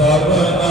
ಸರ್ವನಾ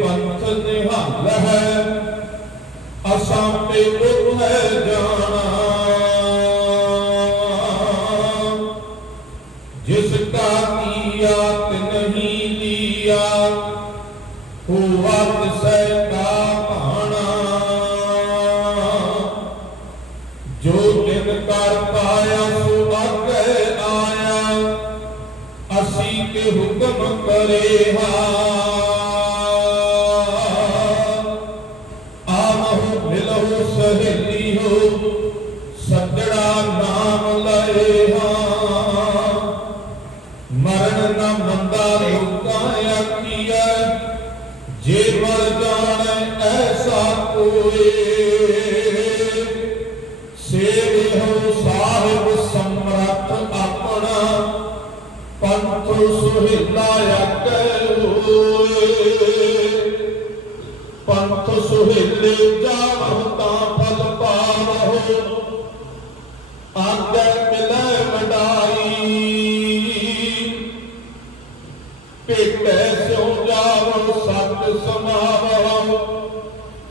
पंथ निहाल है असां पे जाना जिसका किया नहीं लिया का पाना जो दिन कर हुक्म करे हाँ ਅਸੀਂ ਸਹੇਲੀ ਹੋ ਸੱਜਣਾ ਨਾਮ ਲਏ ਹਾਂ। ਮਰਨ ਨਾ ਮੰਦਾ ਲੋਕਾਂ ਆਖੀਐ, ਜੇ ਮਰ ਜਾਣੈ ਐਸਾ ਕੋਏ ਪਾਵਹੁ ਆਗੇ ਵਡਾਈ। ਭੇਟੈ ਸਿਉ ਜਾਵਹੁ ਸਤ ਸਮਾਵਹੁ,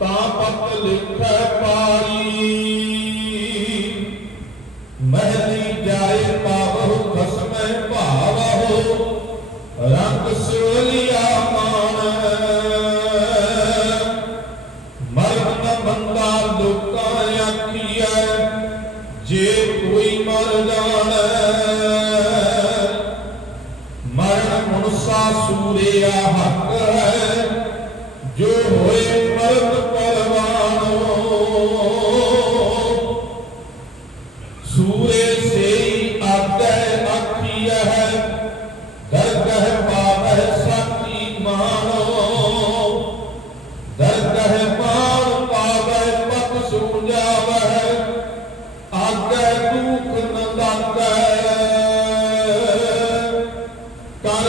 ਤਾਂ ਪਤ ਲਿਖੈ ਪਾਈ। ਮਹਿਲੀ ਜਾਏ ਪਾਵਹੁ, ਖਸਮੈ ਭਾਵਹੁ, ਰੰਗ ਸਿਵਲਿਆ ਜੇ ਕੋਈ ਮਰ ਜਾਣੈ ਮਰਨ ਮਨੁਸਾ ਸੂਰਿਆ ਹੱਕ ਹੈ। ਜੋ ਹੋਏ ਮਰਨ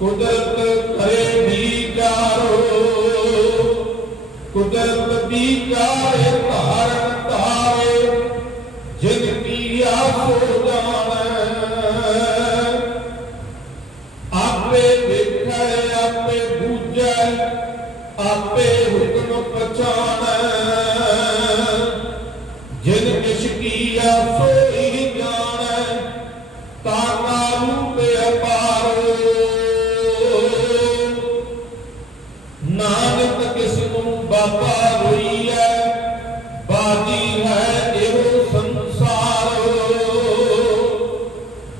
ਕੁਦਰਤ ਕਰੇ ਵਿਚਾਰੋ ਕੁਦਰਤ ਵਿਚਾਰੇ ਧਾਰਨ ਧਾਰੇ ਜਿਨ ਕੀ ਆਸੋ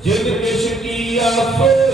ਜਿਨ ਕਿਛ ਕੀਆ ਸੋ